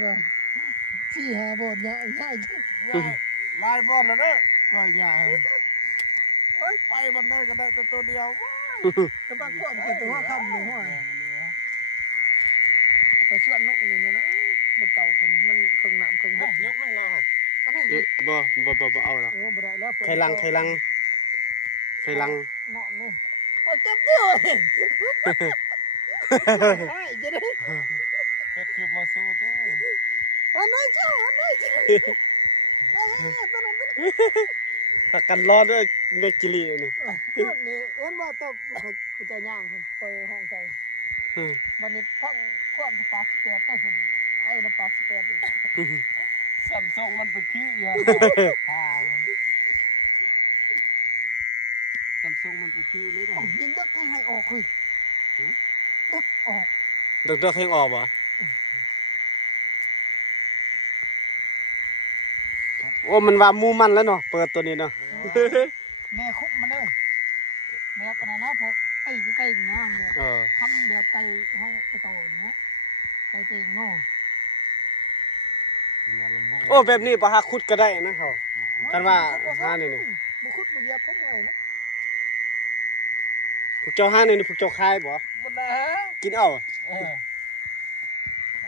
เลยสี่หาบอลใหญ่ใหญ่ ลายบอลแล้วเด้อก็ใหญ่ไปมันได้ก็ได้แต่ตัวเดียว กำลังขวบเป็นตัวคำเลยหัวไปชวนนกนี่นะมันเก่าคนมันเครื่องน้ำเครื่องบก ยกไม่เราหัน บ่เอาละ โอ้บ่ได้แล้ว ไข่ลังนอนนี่โอ้เจ็บเดียวเลยไอ้จะได้ เป็ดคือมาสู้เต้ อันไหนเจ้าไอ้ตอนนั้น ตักกันรอดด้วยเมจิลีนี่ นี่เอ็นว่าต้องกูจะย่างไปห้องใจวันนี้พังความที่ปาก18ได้พอดีไอ้น้ำปาก18อีก สัมทรงมันเป็นขี้อย่างสัมทรงมันเป็นขี้เลยนะ ยิงดึกให้ออกเลยดึกออก ดอกให้ออกบ่โอ้มันว่ามูมันแล้วเนาะเปิดตัวนี้เนาะ แม่คุบมันเลยแบบนั้นนะพวกไอ้ไก่นะคำแบบไก่ห้องไปโตอย่างเงี้ยไก่เต่งโน่ โอ้แบบนี้ปะฮะคุดก็ได้นะเขากันว่าห้านี่นี่ บุคุดบุเหยียบผมเลยนะ พวกเจ้าห้านี่พวกเจ้าคายบ่ มันนะ กินเอา เออ